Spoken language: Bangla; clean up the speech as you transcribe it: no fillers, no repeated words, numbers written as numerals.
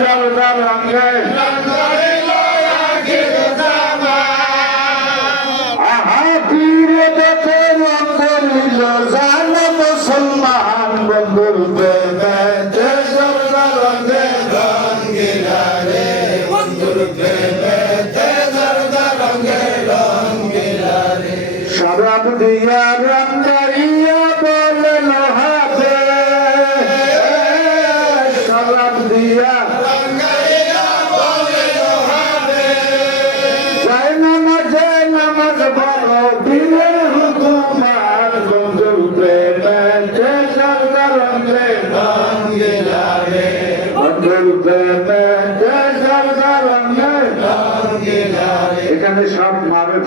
জলদার রঙে আহা পীরে দেখে রঙ করিল জানে মুসলমান বন্ধুর প্রেমে জলদার রঙে রঙিলা রে বন্ধুর প্রেমে জলদার রঙে রঙিলা রে শরাব দিয়া রঙ করিয়া বলে লোহাতে শরাব দিয়া নামাজ বলো পীরের হুকুমার বন্ধুর প্রেমে জলদার রঙে রঙিলা রে বন্ধুর প্রেমে জলদার রঙে রঙিলা রে। এখানে সব মারে